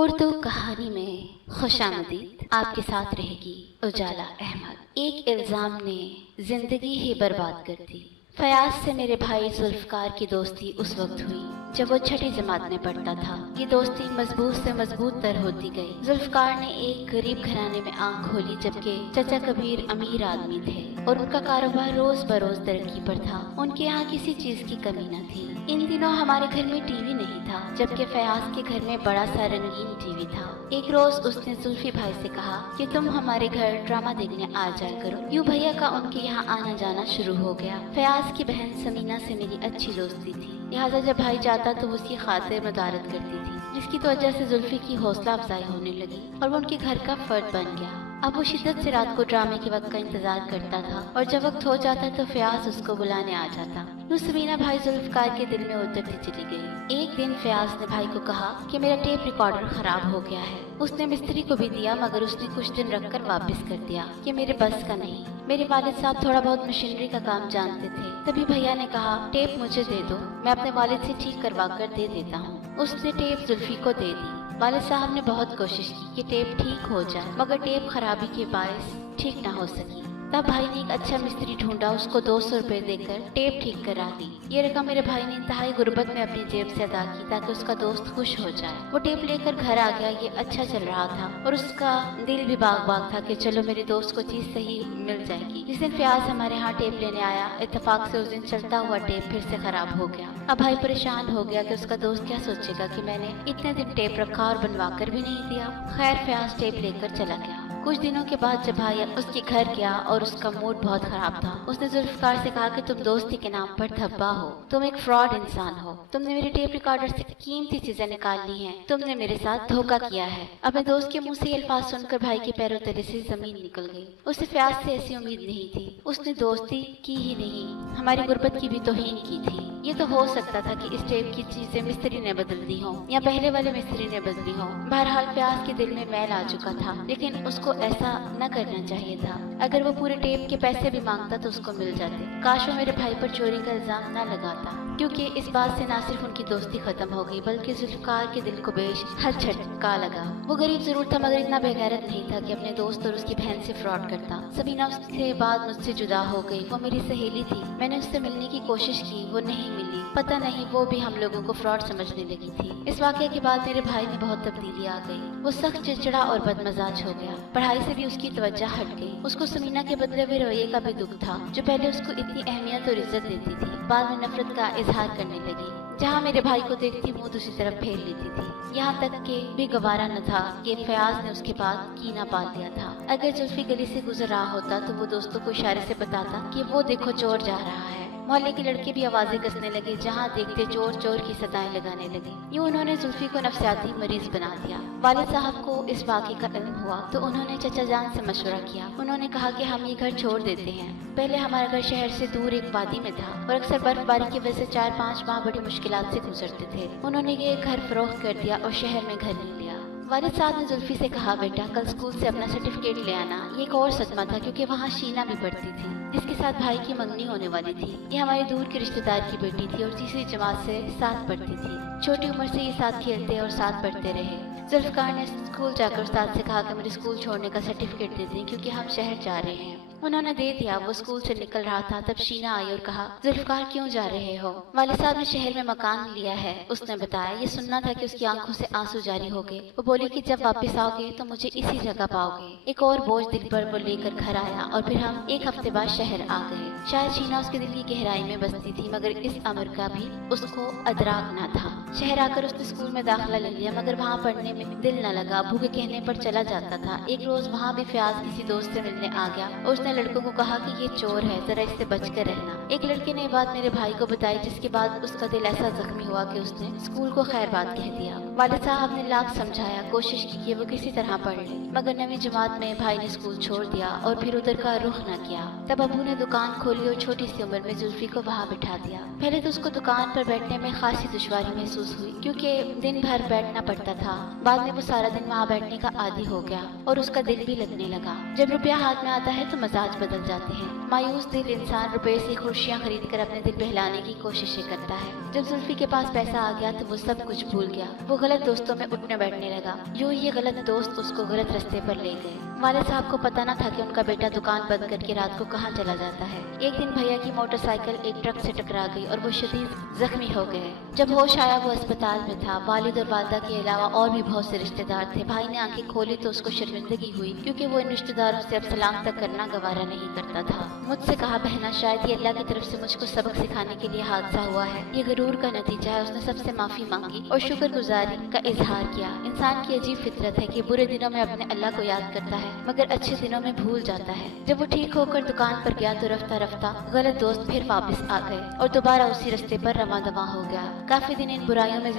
اردو کہانی میں خوشامدید آپ کے ساتھ رہے گی اجالا احمد۔ ایک الزام نے زندگی ہی برباد کر دی۔ فیاض سے میرے بھائی ذوالفقار کی دوستی اس وقت ہوئی جب وہ چھٹی جماعت میں پڑھتا تھا۔ یہ دوستی مضبوط سے مضبوط تر ہوتی گئی۔ ذوالفقار نے ایک غریب گھرانے میں آنکھ کھولی جبکہ چچا کبیر امیر آدمی تھے اور ان کا کاروبار روز بروز ترقی پر تھا۔ ان کے یہاں کسی چیز کی کمی نہ تھی۔ ان دنوں ہمارے گھر میں ٹی وی نہیں تھا جبکہ فیاض کے گھر میں بڑا سا رنگین ٹی وی تھا۔ ایک روز اس نے زلفی بھائی سے کہا کہ تم ہمارے گھر ڈرامہ دیکھنے آ جایا کرو۔ یوں بھیا کا ان کے یہاں آنا جانا شروع ہو گیا۔ فیاض کی بہن سمینہ سے میری اچھی دوستی تھی، لہٰذا جب بھائی جاتا تو اس کی خاطر مدارت کرتی تھی، جس کی توجہ سے زلفی کی حوصلہ افزائی ہونے لگی اور وہ ان کے گھر کا فرد بن گیا۔ اب وہ شدت سے رات کو ڈرامے کے وقت کا انتظار کرتا تھا اور جب وقت ہو جاتا تو فیاض اس کو بلانے آ جاتا۔ سمینہ بھائی ذوالفقار کے دل میں اترتی چلی گئی۔ ایک دن فیاض نے بھائی کو کہا کہ میرا ٹیپ ریکارڈر خراب ہو گیا ہے۔ اس نے مستری کو بھی دیا مگر اس نے کچھ دن رکھ کر واپس کر دیا کہ میرے بس کا نہیں۔ میرے والد صاحب تھوڑا بہت مشینری کا کام جانتے تھے۔ تبھی بھیا نے کہا ٹیپ مجھے دے دو، میں اپنے والد سے ٹھیک کروا کر دے دیتا ہوں۔ اس نے ٹیپ زلفی کو دے دی۔ والد صاحب نے بہت کوشش کی کہ ٹیپ ٹھیک ہو جائے مگر ٹیپ خرابی کے باعث ٹھیک نہ ہو سکی۔ تب بھائی نے ایک اچھا مستری ڈھونڈا، اس کو 200 روپے دے کر ٹیپ ٹھیک کرا دی۔ یہ رقم میرے بھائی نے انتہائی غربت میں اپنی جیب سے ادا کی تاکہ اس کا دوست خوش ہو جائے۔ وہ ٹیپ لے کر گھر آ گیا۔ یہ اچھا چل رہا تھا اور اس کا دل بھی باغ باغ تھا کہ چلو میرے دوست کو چیز صحیح مل جائے گی۔ جس دن فیاض ہمارے ہاں ٹیپ لینے آیا، اتفاق سے اس دن چلتا ہوا ٹیپ پھر سے خراب ہو گیا۔ اب بھائی پریشان ہو گیا کہ اس کا دوست کیا سوچے گا کہ میں نے اتنے دن ٹیپ رکھا اور بنوا کر بھی نہیں دیا۔ خیر فیاض ٹیپ لے کر چلا گیا۔ کچھ دنوں کے بعد جب بھائی اس کے گھر گیا اور اس کا موڈ بہت خراب تھا، اس نے ذوالفقار سے کہا کہ تم دوستی کے نام پر دھبا ہو، تم ایک فراڈ انسان ہو، تم نے میرے ٹیپ ریکارڈر سے قیمتی چیزیں نکال لی ہیں، تم نے میرے ساتھ دھوکہ کیا ہے۔ اپنے دوست کے منہ سے یہ الفاظ سن کر بھائی کے پیروں تلے سے زمین نکل گئی۔ اسے فیاض سے ایسی امید نہیں تھی۔ اس نے دوستی کی ہی نہیں، ہماری غربت کی بھی توہین کی تھی۔ یہ تو ہو سکتا تھا کہ اس ٹیپ کی چیزیں مستری نے بدل دی ہوں یا پہلے والے مستری نے بدلی ہوں۔ بہرحال فیاض کے دل میں میل آ چکا تھا، لیکن اس کو ایسا نہ کرنا چاہیے تھا۔ اگر وہ پورے ٹیپ کے پیسے بھی مانگتا تو اس کو مل جاتے۔ کاش وہ میرے بھائی پر چوری کا الزام نہ لگاتا، کیونکہ اس بات سے نہ صرف ان کی دوستی ختم ہو گئی بلکہ ذوالفقار کے دل کو بیش حد جھٹکا لگا۔ وہ غریب ضرور تھا مگر اتنا بے غیرت نہیں تھا کہ اپنے دوست اور اس کی بہن سے فراڈ کرتا۔ سمینہ اس کے بعد مجھ سے جدا ہو گئی۔ وہ میری سہیلی تھی، میں نے اس سے ملنے کی کوشش کی، وہ نہیں ملی۔ پتہ نہیں وہ بھی ہم لوگوں کو فراڈ سمجھنے لگی تھی۔ اس واقعے کے بعد میرے بھائی میں بہت تبدیلی آ گئی۔ وہ سخت چڑچڑا اور بدمزاج ہو گیا۔ پڑھائی سے بھی اس کی توجہ ہٹ گئی۔ اس کو سمینہ کے بدلے ہوئے رویے کا بھی دکھ تھا۔ جو پہلے اس کو اتنی اہمیت اور عزت دیتی تھی، بعد میں نفرت کا اظہار کرنے لگی۔ جہاں میرے بھائی کو دیکھتی منہ دوسری طرف پھیر لیتی تھی۔ یہاں تک کہ بھی گوارا نہ تھا کہ فیاض نے اس کے بعد کینہ پال لیا تھا۔ اگر زلفی گلی سے گزر رہا ہوتا تو وہ دوستوں کو اشارے سے بتاتا کہ وہ دیکھو چور جا رہا ہے۔ محلے کے لڑکے بھی آوازیں کسنے لگے، جہاں دیکھتے چور چور کی صدائیں لگانے لگے۔ یوں انہوں نے زلفی کو نفسیاتی مریض بنا دیا۔ والد صاحب کو اس واقعے کا علم ہوا تو انہوں نے چچا جان سے مشورہ کیا۔ انہوں نے کہا کہ ہم یہ گھر چھوڑ دیتے ہیں۔ پہلے ہمارا گھر شہر سے دور ایک وادی میں تھا اور اکثر برف باری کی وجہ سے 4-5 ماہ بڑی مشکلات سے گزرتے تھے۔ انہوں نے یہ گھر فروخت کر دیا اور شہر میں گھر لے لیا۔ والد صاحب نے زلفی سے کہا بیٹا کل اسکول سے اپنا سرٹیفکیٹ لے آنا۔ یہ ایک اور صدمہ تھا کیونکہ وہاں شینا بھی پڑھتی تھی جس کے ساتھ بھائی کی منگنی ہونے والی تھی۔ یہ ہماری دور کے رشتہ دار کی بیٹی تھی اور تیسری جماعت سے ساتھ پڑھتی تھی۔ چھوٹی عمر سے یہ ساتھ کھیلتے اور ساتھ پڑھتے رہے۔ ذوالفقار نے اسکول جا کر استاد سے کہا کہ مجھے اسکول چھوڑنے کا سرٹیفکیٹ دے دیں کیونکہ ہم شہر جا رہے ہیں۔ انہوں نے دے دیا۔ وہ اسکول سے نکل رہا تھا تب شینا آئی اور کہا ذوالفقار کیوں جا رہے ہو؟ والد صاحب نے شہر میں مکان لیا ہے، اس نے بتایا۔ یہ سننا تھا کہ اس کی آنکھوں سے آنسو جاری ہو گئے۔ وہ بولی کہ جب واپس آؤ گے تو مجھے اسی جگہ پاؤ گے۔ ایک اور بوجھ دل پر وہ لے کر گھر آیا اور پھر ہم ایک ہفتے بعد شہر آ گئے۔ شاید شینا اس کے دل کی گہرائی میں بستی تھی مگر اس امر کا بھی اس کو ادراک نہ تھا۔ شہر آ کر اس نے اسکول میں داخلہ لے لیا مگر وہاں پڑھنے میں دل نہ لگا۔ بھوکے کہنے پر چلا جاتا تھا۔ ایک روز وہاں بھی فیاض کسی دوست سے ملنے آ گیا اور اس نے لڑکوں کو کہا کہ یہ چور ہے، ذرا اس سے بچ کر رہنا۔ ایک لڑکے نے یہ بات میرے بھائی کو بتائی جس کے بعد اس کا دل ایسا زخمی ہوا کہ اس نے اسکول کو خیر بات کہہ دیا۔ والد صاحب نے لاکھ سمجھایا، کوشش کی کہ وہ کسی طرح پڑھ لے مگر 9ویں جماعت میں بھائی نے اسکول چھوڑ دیا اور پھر ادھر کا رخ نہ کیا۔ تب ابو نے دکان کھولی اور چھوٹی سی عمر میں زلفی کو وہاں بٹھا دیا۔ پہلے تو اس کو دکان پر بیٹھنے میں خاصی دشواری محسوس ہوئی کیونکہ دن بھر بیٹھنا پڑتا تھا۔ بعد میں وہ سارا دن وہاں بیٹھنے کا عادی ہو گیا اور اس کا دل بھی لگنے لگا۔ جب روپیہ ہاتھ میں آتا ہے تو مزاج بدل جاتے ہیں۔ مایوس دل انسان روپے سے خوش खुशियाँ खरीद कर अपने दिल बहलाने की कोशिशें करता है। जब जुल्फी के पास पैसा आ गया तो वो सब कुछ भूल गया। वो गलत दोस्तों में उठने बैठने लगा। यूं ये गलत दोस्त उसको गलत रास्ते पर ले गए। वालिद साहब को पता न था कि उनका बेटा दुकान बंद करके रात को कहाँ चला जाता है। एक दिन भैया की मोटरसाइकिल एक ट्रक से टकरा गई और वो शदीद जख्मी हो गए। जब होश आया वो अस्पताल में था। वालिद और वालदा के अलावा और भी बहुत से रिश्तेदार थे। भाई ने आंखें खोली तो उसको शर्मिंदगी हुई, क्योंकि वो इन रिश्तेदारों से अब सलाम तक करना गवारा नहीं करता था। मुझसे कहा, बहना, शायद ये अल्लाह की तरफ से मुझको सबक सिखाने के लिए हादसा हुआ है। ये गरूर का नतीजा है। उसने सबसे माफी मांगी और शुक्रगुजारी का इजहार किया। इंसान की अजीब फितरत है कि बुरे दिनों में अपने अल्लाह को याद करता है मगर अच्छे दिनों में भूल जाता है। जब वो ठीक होकर दुकान पर गया तो रफ्ता रफ्ता गलत दोस्त फिर वापस आ गए और दोबारा उसी रास्ते पर रवा दवा हो गया। काफी दिन इन बुराइयों में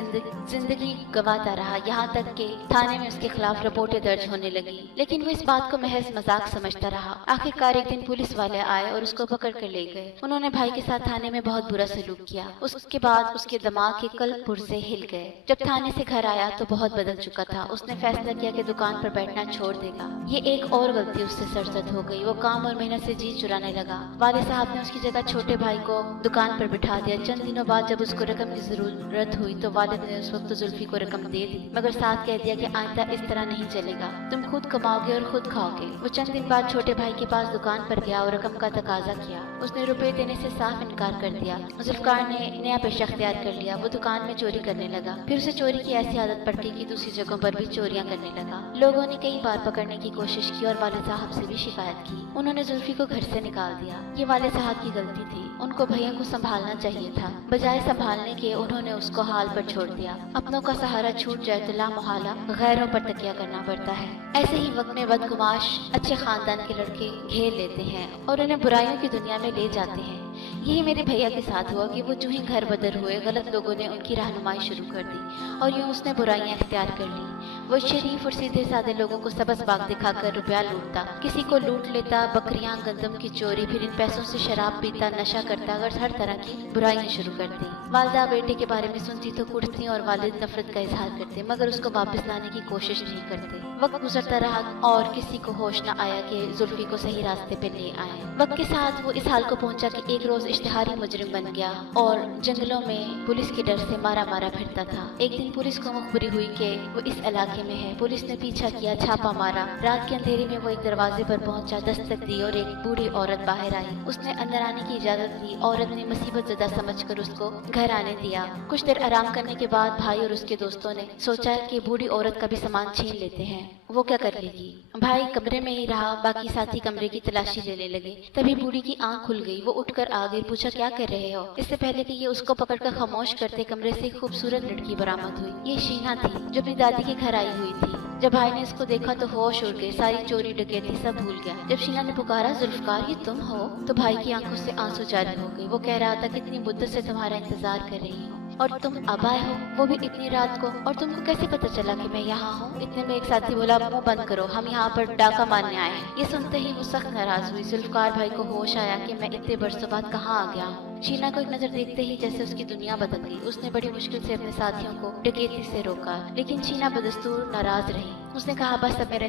जिंदगी गवाता रहा, यहाँ तक कि थाने में उसके खिलाफ रिपोर्टें दर्ज होने लगी, लेकिन वो इस बात को महज मजाक समझता रहा। आखिरकार एक दिन पुलिस वाले आए और उसको पकड़ कर ले गए। उन्होंने भाई के साथ थाने में बहुत बुरा सलूक किया। उसके बाद उसके दिमाग के कल पुर्जे हिल गए। जब थाने से घर आया तो बहुत बदल चुका था। उसने फैसला किया कि दुकान पर बैठना छोड़ देगा। ये एक और गलती उससे सरजद हो गई। वो काम और मेहनत से जी चुराने लगा। वाले साहब ने उसकी जगह छोटे भाई को दुकान पर बिठा दिया। चंद दिनों बाद जब उसको रकम की जरूरत हुई तो वालिद ने उस वक्त जुल्फी को रकम दे दी, मगर साथ कह दिया कि आइंदा इस तरह नहीं चलेगा, तुम खुद कमाओगे और खुद खाओगे। वो चंद दिन बाद छोटे भाई के पास दुकान पर गया और रकम का तकाजा किया। उसने रुपए देने से साफ इनकार कर दिया। जुल्फकार ने नया पेशा अख्तियार कर लिया। वो दुकान में चोरी करने लगा। फिर उसे चोरी की ऐसी आदत पड़ गई कि दूसरी जगहों पर भी चोरियां करने लगा। लोगों ने कई बार पकड़ने की कोशिश की और वाले साहब से भी शिकायत की। उन्होंने जुल्फी को घर से निकाल दिया। ये वाले साहब की गलती थी। उनको भैया को संभालना चाहिए था। बजाय संभालने के उन्होंने उसको हाल पर छोड़ दिया। अपनों का सहारा छूट जाए तो लामोहाला गैरों पर तकिया करना पड़ता है। ऐसे ही वक्त में बदगुमाश अच्छे खानदान के लड़के घेर लेते हैं और उन्हें बुराइयों की दुनिया में ले जाते हैं। यही मेरे भैया के साथ हुआ कि वो जो ही घर बदर हुए, गलत लोगों ने उनकी रहनुमाई शुरू कर दी और यूं उसने बुराइयां इख्तियार कर ली। वो शरीफ और सीधे साधे लोगों को सबस बाग दिखाकर रुपया लूटता, किसी को लूट लेता, बकरियां गंदम की चोरी, फिर इन पैसों से शराब पीता, नशा करता, अगर हर तरह की बुराइयां शुरू कर दी। वालदा बेटे के बारे में सुनती तो कुड़ती और वालिद नफरत का इजहार करते, मगर उसको वापस लाने की कोशिश नहीं करते। वक्त गुजरता रहा और किसी को होश न आया कि जुल्फी को सही रास्ते पे ले आए। वक्त के साथ वो इस हाल को पहुंचा कि एक रोज इश्तिहारी मुजरिम बन गया और जंगलों में पुलिस के डर से मारा मारा फिरता था। एक दिन पुलिस को मुखबरी हुई कि वो इस इलाके में है। पुलिस ने पीछा किया, छापा मारा। रात के अंधेरे में वो एक दरवाजे पर पहुंचा, दस्तक दी और एक बूढ़ी औरत बाहर आई। उसने अंदर आने की इजाजत दी। औरत ने मुसीबत ज़दा समझकर उसको घर आने दिया। कुछ देर आराम करने के बाद भाई और उसके दोस्तों ने सोचा कि बूढ़ी औरत का भी सामान छीन लेते हैं, वो क्या कर लेगी। भाई कमरे में ही रहा, बाकी साथी कमरे की तलाशी लेने लगे। तभी बूढ़ी की आंख खुल गई। वो उठकर आ गई, पूछा क्या कर रहे हो। इससे पहले कि ये उसको पकड़कर खामोश करते, कमरे से एक खूबसूरत लड़की बरामद हुई। ये शीना थी जो अपनी दादी के घर आई हुई थी। जब भाई ने इसको देखा तो होश उड़ गए, सारी चोरी डकैती सब भूल गया। जब शीना ने पुकारा, जुल्फकार ये तुम हो, तो भाई की आंखों से आंसू जारी हो गए। वो कह रहा था कितनी मुद्दत से तुम्हारा इंतजार कर रही हूँ और तुम अब आए हो, वो भी इतनी रात को, और तुमको कैसे पता चला कि मैं यहाँ हूँ। इतने में एक साथी बोला, मुंह बंद करो, हम यहाँ पर डाका मारने आए हैं। ये सुनते ही वो सख्त नाराज हुई। जुल्फकार भाई को होश आया कि मैं इतने बरसों बाद कहाँ आ गया हूँ। शीना को एक नजर देखते ही जैसे उसकी दुनिया बदल गई। उसने बड़ी मुश्किल से अपने साथियों को डकैती से रोका, लेकिन शीना बदस्तूर नाराज रही। उसने कहा, बस अब मेरा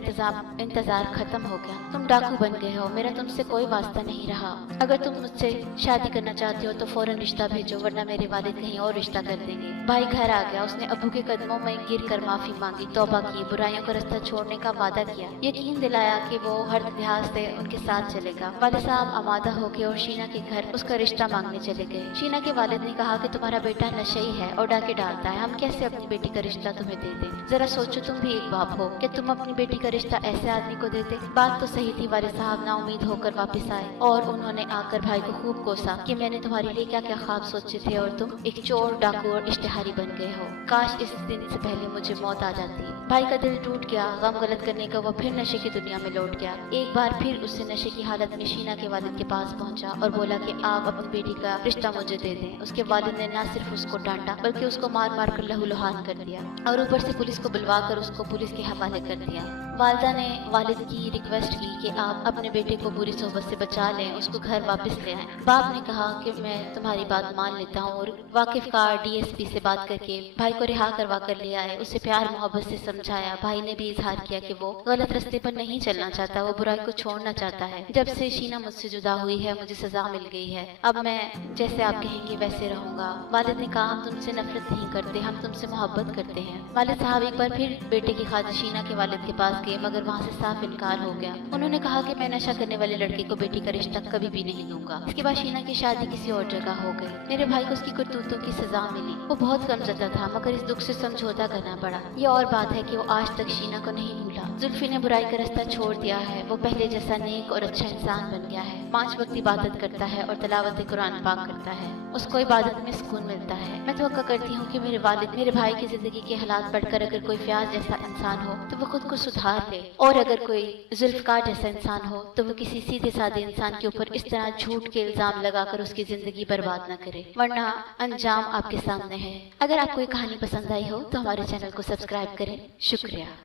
इंतजार खत्म हो गया। तुम डाकू बन गए हो, मेरा तुमसे कोई वास्ता नहीं रहा। अगर तुम मुझसे शादी करना चाहते हो तो फौरन रिश्ता भेजो, वरना मेरे वालिद कहीं और रिश्ता कर देंगे। भाई घर आ गया। उसने अबू के कदमों में गिर कर माफी मांगी, तौबा की, बुराइयों का रास्ता छोड़ने का वादा किया, यकीन दिलाया कि वो हर लिहाज से उनके साथ चलेगा। वालिद साहब आमादा हो गए और शीना के घर उसका रिश्ता मांगने चले गए। शीना के वालिद ने कहा कि तुम्हारा बेटा नशई है और डाके डालता है, हम कैसे अपनी बेटी का रिश्ता तुम्हें दे दें। जरा सोचो, तुम भी एक बाप हो, कि तुम अपनी बेटी का रिश्ता ऐसे आदमी को देते। बात तो सही थी। वालिद साहब ना उम्मीद होकर वापस आए और उन्होंने आकर भाई को खूब कोसा कि मैंने तुम्हारे लिए क्या क्या ख्वाब सोचे थे और तुम एक चोर, डाकू और इश्तिहारी बन गए हो। काश इस दिन से पहले मुझे मौत आ जाती। भाई का दिल टूट गया। गम गलत करने का वो फिर नशे की दुनिया में लौट गया। एक बार फिर उससे नशे की हालत में शीना के वालिद के पास पहुंचा और बोला कि आप अपनी बेटी का रिश्ता मुझे दे दें। उसके वालिद ने न सिर्फ उसको डांटा बल्कि उसको मार मार कर लहूलुहान कर दिया और ऊपर से पुलिस को बुलवा कर उसको पुलिस के हवाले कर दिया। वालिदा ने वालिद की रिक्वेस्ट की कि आप अपने बेटे को बुरी सोबत से बचा लें, उसको घर वापस ले आएं। बाप ने कहा कि मैं तुम्हारी बात मान लेता हूँ और वाकिफकार DSP से बात करके भाई को रिहा करवा कर ले आए। उसे प्यार मोहब्बत से समझाया। भाई ने भी इजहार किया कि वो गलत रास्ते पर नहीं चलना चाहता, वो बुराई को छोड़ना चाहता है। जब से शीना मुझसे जुदा हुई है मुझे सजा मिल गई है, अब मैं जैसे आप कहेंगे वैसे रहूंगा। वालिद ने कहा, हम तुमसे नफरत नहीं करते, हम तुमसे मोहब्बत करते हैं। वालिद साहब एक बार फिर बेटे की खातिर शीना के वालिद के पास गए, मगर वहाँ से साफ इनकार हो गया। उन्होंने कहा कि मैं नशा करने वाले लड़के को बेटी का रिश्ता कभी भी नहीं दूंगा। इसके बाद शीना की शादी किसी और जगह हो गई। मेरे भाई को उसकी करतूतों की सजा मिली। वो बहुत गमज़दा था, मगर इस दुख से समझौता करना पड़ा। ये और बात है कि वो आज तक शीना को नहीं भूला। जुल्फी ने बुराई का रास्ता छोड़ दिया है, वो पहले जैसा नेक और अच्छा इंसान बन गया है। 5 वक्त इबादत करता है और तिलावत कुरान पाक करता है। उसको इबादत में सुकून मिलता है। मैं तवक्का करती हूँ कि मेरे वालिद मेरे भाई की जिंदगी के हालात पढ़कर अगर कोई फयाज जैसा इंसान हो तो वो खुद को सुधार ले, और अगर कोई जुल्फकार जैसा इंसान हो तो वो किसी सीधे साधे इंसान के ऊपर इस तरह झूठ के इल्जाम लगाकर उसकी जिंदगी बर्बाद न करे, वरना अंजाम आपके सामने है। अगर आपको ये कहानी पसंद आई हो तो हमारे चैनल को सब्सक्राइब करें। शुक्रिया।